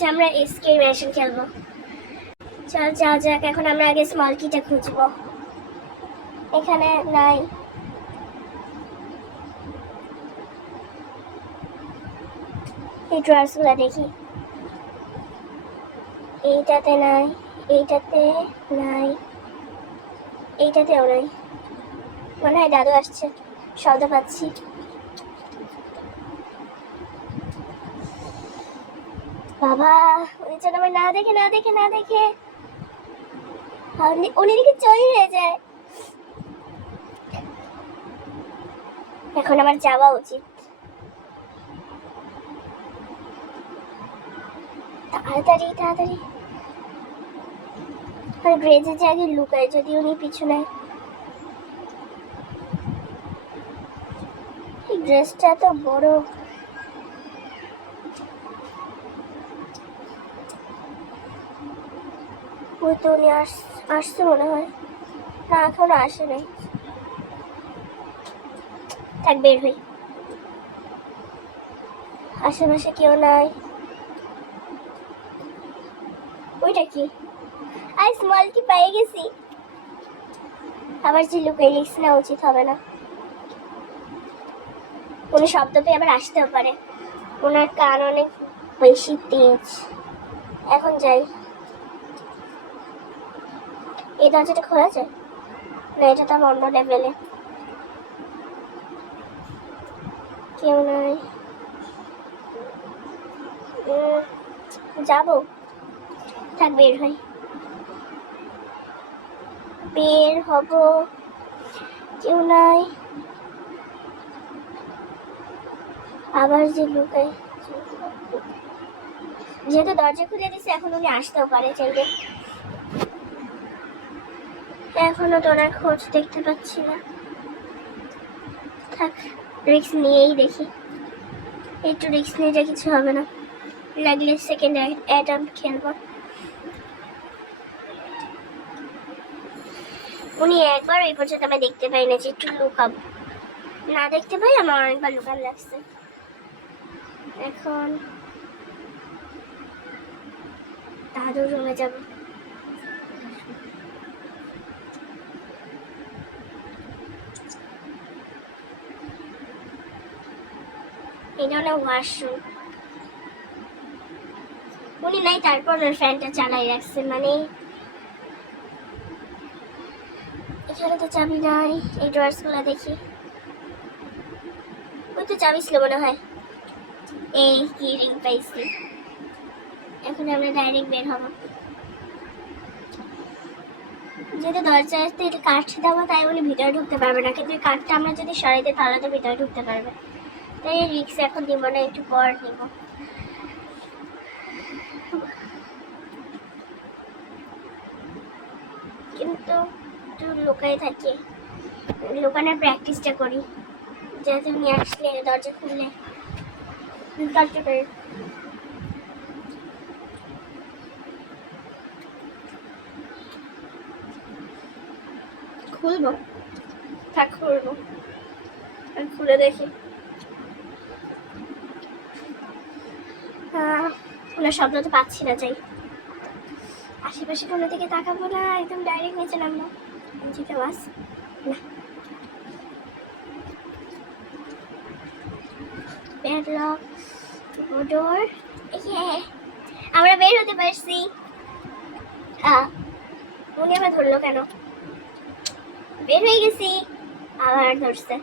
আছে, আমরা SK machine খেলবো। চল যাওয়া যাক। এখন আমরা আগে স্মল কিটা খুঁজবো। এখানে নাই। এই ড্রয়ার্সগুলো দেখি। এইটাতে নাই, এইটাতে নাই, এইটাতেও নাই। মনে হয় দাদু আসছে, শব্দ পাচ্ছি। বাবা, উনি যেন আমার না দেখে উনি দিকে চলে হয়ে যায়। এখন আমার যাওয়া উচিত। তাড়াতাড়ি তাড়াতাড়ি। আর গ্রেজে যে আগে লুকায়, যদি উনি পিছনে। এই ড্রেসটা এত বড়। ওই তো উনি আসছে মনে হয়। না, এখনো আসে নাই। থাক, বের হই। আশেপাশে কেউ নাই। ওইটা কি? আই স্মল কি পেয়ে গেছি। আবার যে লুকিয়ে লিখছি না, উচিত হবে না। উনি শব্দ পেয়ে আবার আসতেও পারে। ওনার কান অনেক বেশি তেজ। এখন যাই। এই দরজাটা খোলা যায় না? এটা তো অন্য লেভেলে। কেউ নাই। যাবো। থাক, বের হই। বের হব। কেউ নাই। আবার যে লুকাই। যেহেতু দরজা খুলে দিছে, এখন উনি আসতেও পারে চাইলে। এখনো তো ওনার খোঁজ দেখতে পাচ্ছি না। থাক, রিস্ক নিয়েই দেখি। একটু রিস্ক নিয়ে কিছু হবে না, লাগলে সেকেন্ড অ্যাটেম্প খেলবো। উনি একবার ওই পর্যন্ত আমি দেখতে পাই না, যে একটু লুকাবো। না দেখতে পাই, আমার অনেকবার লুকান লাগছে। এখন দাদুর রুমে যাব। এটা হলো ওয়াশরুম। উনি নাই, তারপর ফ্যানটা চালাই রাখছে। মানে এখানে তো চাবি নাই। এই ড্রয়ার্সগুলো দেখি। ওই তো চাবি ছিল মনে হয়। এই কি রিং পাইছি। এখন আমরা ডাইরেক্ট বের হব। যেহেতু দরজায় এটা কাঠ দেওয়া, তাই উনি ভিতরে ঢুকতে পারবে না। কিন্তু কাঠটা আমরা যদি সরাই দিই, তাহলে তো ভিতরে ঢুকতে পারবে। তাই এই রিক্স এখন দিব না, একটু পর নিব। কিন্তু একটু লুকাই থাকি, লুকানোর প্র্যাকটিসটা করি, যাতে উনি আসলে দরজা খুললে কাটতে পারি। খুলবো? থাক, খুলবো। খুলে দেখি। কোনো শব্দ তো পাচ্ছি না। যাই, আশেপাশে কোনো দিকে তাকাবো না, একদম ডাইরেক্ট নিচে নামবো। নিচেতে বাস না। প্যাডলক ডোর। আমরা বের হতে পারছি। উনি আবার ধরলো কেন? বের হয়ে গেছি। আবার ধরছে।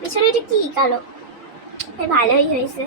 পিছনে এটা কি কালো? ভালোই হয়েছে।